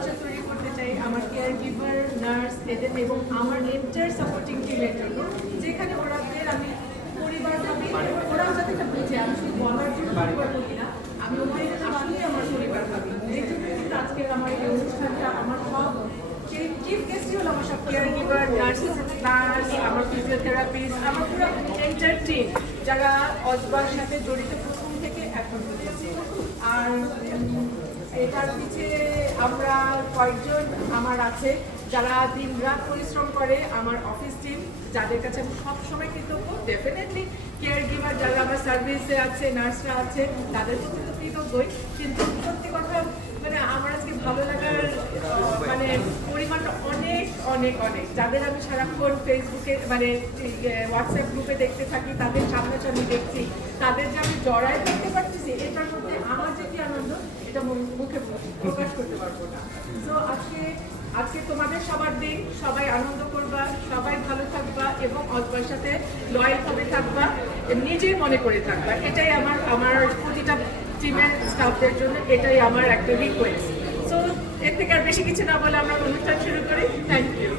Culture তৈরি করতে চাই আমার কেয়ার গিভার, নার্স এদের এবং আমার এন্টার সাপোর্টিং টিমের জন্য, যেখানে ওরাদের আমি পরিবার ভাবি, ওরাও যাতে এটা বুঝে আমি শুধু বলার জন্য পরিবার বলি না, আমি ওদের আসলেই আমার পরিবার ভাবি। এই জন্য কিন্তু আজকের আমার এই অনুষ্ঠানটা আমার সব চিফ গেস্টই হলো আমার সব কেয়ার গিভার, নার্স, আমার ফিজিওথেরাপিস্ট, আমার পুরো এন্টার টিম যারা অজবার সাথে জড়িত প্রথম থেকে এখন পর্যন্ত। আর এটার পিছিয়ে আমরা কয়েকজন আমার আছে যারা দিন রাত পরিশ্রম করে, আমার অফিস টিম যাদের কাছে আমি সবসময় কৃতজ্ঞ। ডেফিনেটলি কেয়ার গিভার যারা আমার সার্ভিসে আছে, নার্সরা আছে, তাদের প্রতি তো কৃতজ্ঞই, কিন্তু সত্যি কথা মানে আমার আজকে ভালো লাগার মানে পরিমাণটা অনেক অনেক অনেক, যাদের আমি সারাক্ষণ ফেসবুকে মানে হোয়াটসঅ্যাপ গ্রুপে দেখতে থাকি, তাদের সামনাসামনি দেখছি, তাদের যে আমি জড়ায় দেখতে পারতেছি, এটার মধ্যে আমার যে কি আনন্দ এটা মুখে প্রকাশ করতে পারবো না। তো আজকে তোমাদের সবার দিন, সবাই আনন্দ করবা, সবাই ভালো থাকবা এবং অজবার সাথে লয়াল ভাবে থাকবা, নিজেই মনে করে থাকবা, এটাই আমার প্রতিটা টিমের স্টাফদের জন্য এটাই আমার একটা রিকোয়েস্ট। সো এর থেকে আর বেশি কিছু না বলে আমরা অনুষ্ঠান শুরু করি। Thank you.